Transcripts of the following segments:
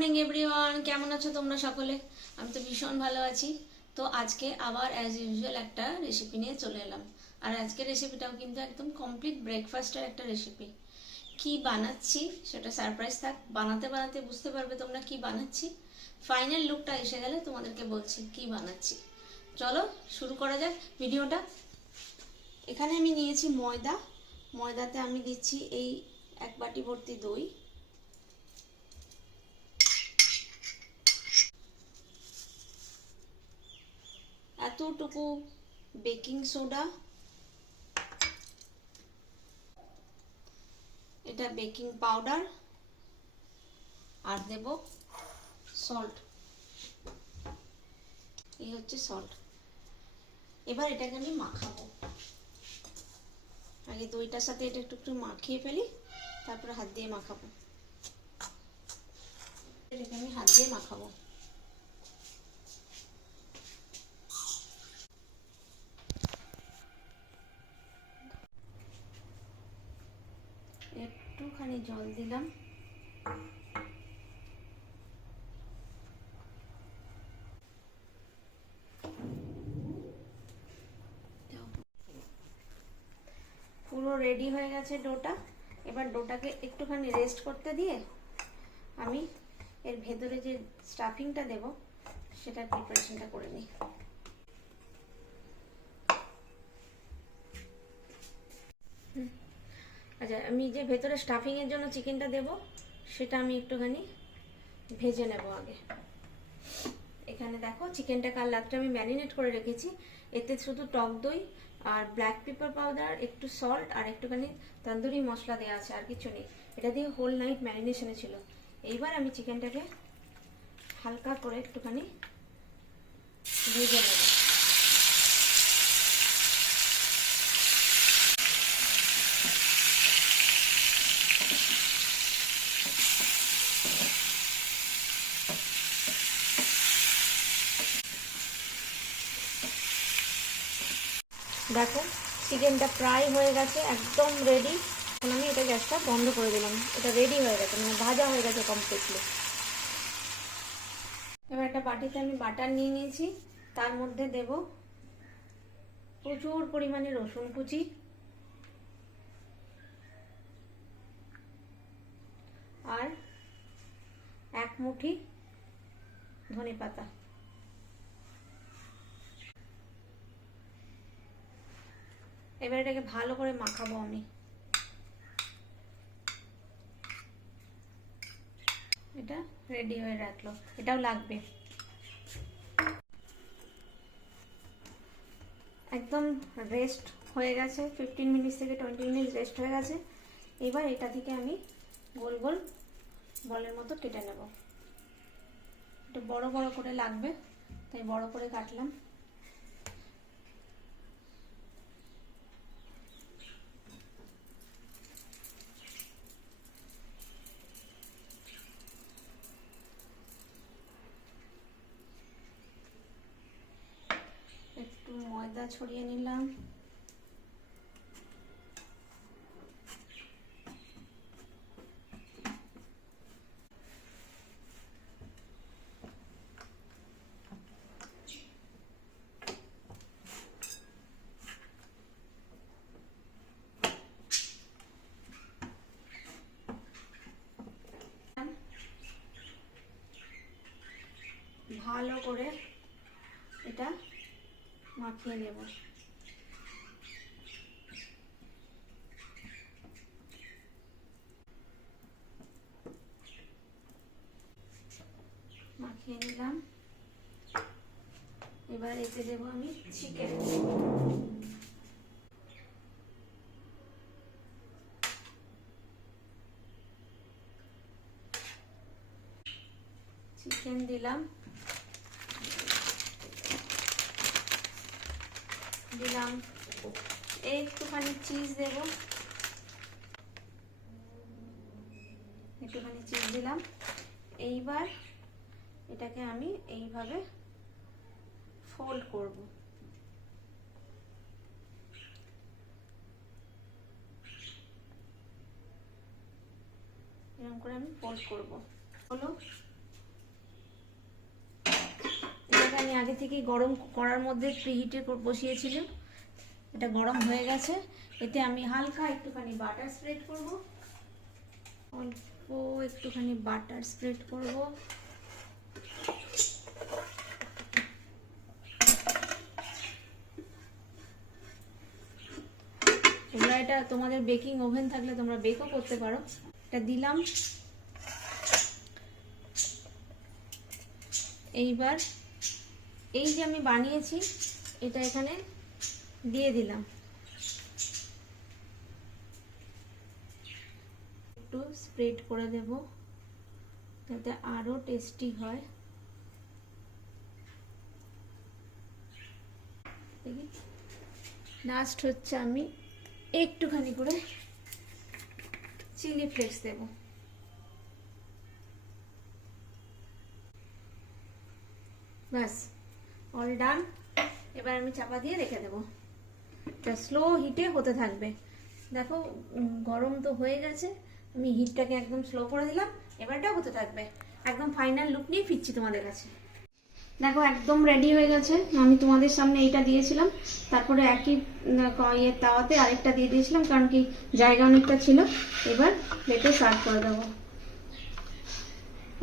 Morning everyone, কেমন আছো তোমরা সকলে? আমি তো ভীষণ ভালো আছি। তো আজকে আবার অ্যাজ ইউজুয়াল একটা রেসিপি নিয়ে চলে এলাম। আর আজকের রেসিপিটাও কিন্তু একদম কমপ্লিট ব্রেকফাস্টের একটা রেসিপি। কি বানাচ্ছি সেটা সারপ্রাইজ থাক, বানাতে বানাতে বুঝতে পারবে তোমরা কি বানাচ্ছি। ফাইনাল লুকটা এসে গেলে তোমাদেরকে বলছি কি বানাচ্ছি। চলো শুরু করা যাক ভিডিওটা। এখানে আমি নিয়েছি ময়দা। ময়দাতে আমি দিচ্ছি এই 1 বাটি ভর্তি দই, এতটুকু বেকিং সোডা, এটা বেকিং পাউডার, আর দেব সল্ট। এই হচ্ছে সল্ট। এবার এটাকে আমি মাখাবো। আগে দইটার সাথে এটা একটু একটু মাখিয়ে ফেলি, তারপরে হাত দিয়ে মাখাবো। এটাকে আমি হাত দিয়ে মাখাবো। একটুখানি জল দিলাম। পুরো রেডি হয়ে গেছে ডোটা। এবার ডোটাকে একটুখানি রেস্ট করতে দিয়ে আমি এর ভেতরে যে স্টাফিংটা দেব সেটার প্রিপারেশনটা করে নিই। আচ্ছা, আমি যে ভেতরে স্টাফিং এর জন্য চিকেনটা দেব সেটা আমি একটুখানি ভেজে নেব আগে। এখানে দেখো চিকেনটা কাল রাত্রে আমি ম্যারিনেট করে রেখেছি। এতে শুধু টক দই আর ব্ল্যাক পেপার পাউডার, একটু সল্ট আর একটুখানি তন্দুরি মশলা দেওয়া আছে, আর কিছু নেই। এটা দিয়ে হোল নাইট ম্যারিনেশনে ছিল। এইবার আমি চিকেনটাকে হালকা করে একটুখানি ভেজে নেব। দেখো চিকেনটা প্রায় হয়ে গেছে, একদম রেডি। এখন আমি এটা গ্যাসটা বন্ধ করে দিলাম। এটা রেডি হয়ে গেছে, মানে ভাজা হয়ে গেছে কমপ্লিটলি। এবার একটা বাটিতে আমি বাটার নিয়ে নিয়েছি, তার মধ্যে দেব প্রচুর পরিমাণে রসুন কুচি, আর 1 মুঠি ধনে পাতা। এবার এটাকে ভালো করে মাখাবো আমি। এটা রেডি হয়ে রাখলো, এটাও লাগবে। একদম রেস্ট হয়ে গেছে, 15 মিনিট থেকে 20 মিনিট রেস্ট হয়ে গেছে। এবার এটা থেকে আমি গোল গোল বলের মতো কেটে নেব। এটা বড় বড় করে লাগবে, তাই বড় করে কাটলাম। একটু ময়দা ছড়িয়ে নিলাম। ভালো করে এটা মাখিয়ে নেব। মাখিয়ে নিলাম। এবার এতে দেবো আমি চিকেন। চিকেন দিলাম, একটুখানি চিজ দেব, একটুখানি চিজ দিলাম। এইবার এটাকে আমি এইভাবে ফোল্ড করব। এরকম করে আমি ফোল্ড করব। হলো আগে থেকে গরম করার মধ্যে প্রিহিটে বসিয়েছিলাম। এটা গরম হয়ে গেছে। এতে আমি হালকা একটুখানি বাটার স্প্রেড করব, অল্প একটুখানি বাটার স্প্রেড করব। তোমরা এটা তোমাদের বেকিং ওভেন থাকলে তোমরা বেকও করতে পারো। এটা দিলাম। এইবার এই যে আমি বানিয়েছি এটা এখানে দিয়ে দিলাম। একটু স্প্রেড করে দেব যাতে আরো টেস্টি হয়। লাস্ট হচ্ছে আমি একটুখানি করে চিলি ফ্লেক্স দেব। বাস, অল ডান। এবার আমি চাপা দিয়ে রেখে দেবো। এটা স্লো হিটে হতে থাকবে। দেখো গরম তো হয়ে গেছে, আমি হিটটাকে একদম স্লো করে দিলাম। এবার এটা হতে থাকবে। একদম ফাইনাল লুক নিয়ে ফিরছি তোমাদের কাছে। দেখো একদম রেডি হয়ে গেছে। আমি তোমাদের সামনে এইটা দিয়েছিলাম, তারপরে একই তাওয়াতে আরেকটা দিয়ে দিয়েছিলাম, কারণ কি জায়গা অনেকটা ছিল। এবার প্লেটে সার্ভ করে দেবো।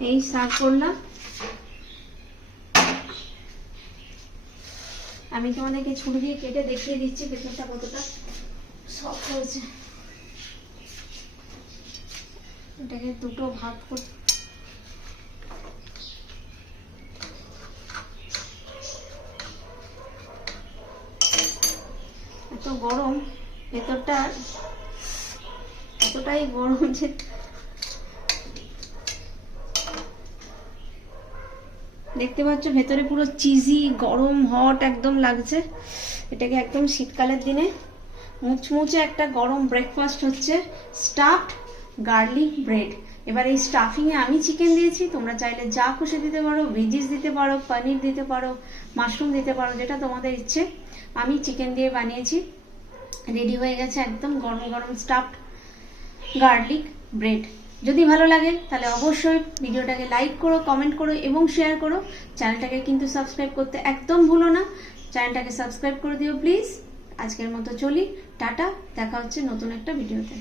এই সার্ভ করলাম। আমি তোমাদেরকে ছুরি দিয়ে কেটে দেখিয়ে দিচ্ছি ভেতরটা কতটা সফট হয়েছে। এটাকে দুটো ভাগ করে এত গরম, ভেতরটা এতটাই গরম যে দেখতে পাচ্ছ ভেতরে পুরো চিজি গরম হট একদম লাগছে। এটাকে একদম শীতকালের দিনে মুচমুচে একটা গরম ব্রেকফাস্ট হচ্ছে স্টাফড গার্লিক ব্রেড। এবার এই স্টাফিংয়ে আমি চিকেন দিয়েছি, তোমরা চাইলে যা খুশি দিতে পারো, ভেজিস দিতে পারো, পনির দিতে পারো, মাশরুম দিতে পারো, যেটা তোমাদের ইচ্ছে। আমি চিকেন দিয়ে বানিয়েছি। রেডি হয়ে গেছে একদম গরম গরম স্টাফড গার্লিক ব্রেড। যদি ভালো লাগে তাহলে অবশ্যই ভিডিওটাকে লাইক করো, কমেন্ট করো এবং শেয়ার করো। চ্যানেলটাকে কিন্তু সাবস্ক্রাইব করতে একদম ভুলো না। চ্যানেলটাকে সাবস্ক্রাইব করে দিও প্লিজ। আজকের মতো চলি, টাটা। দেখা হচ্ছে নতুন একটা ভিডিওতে।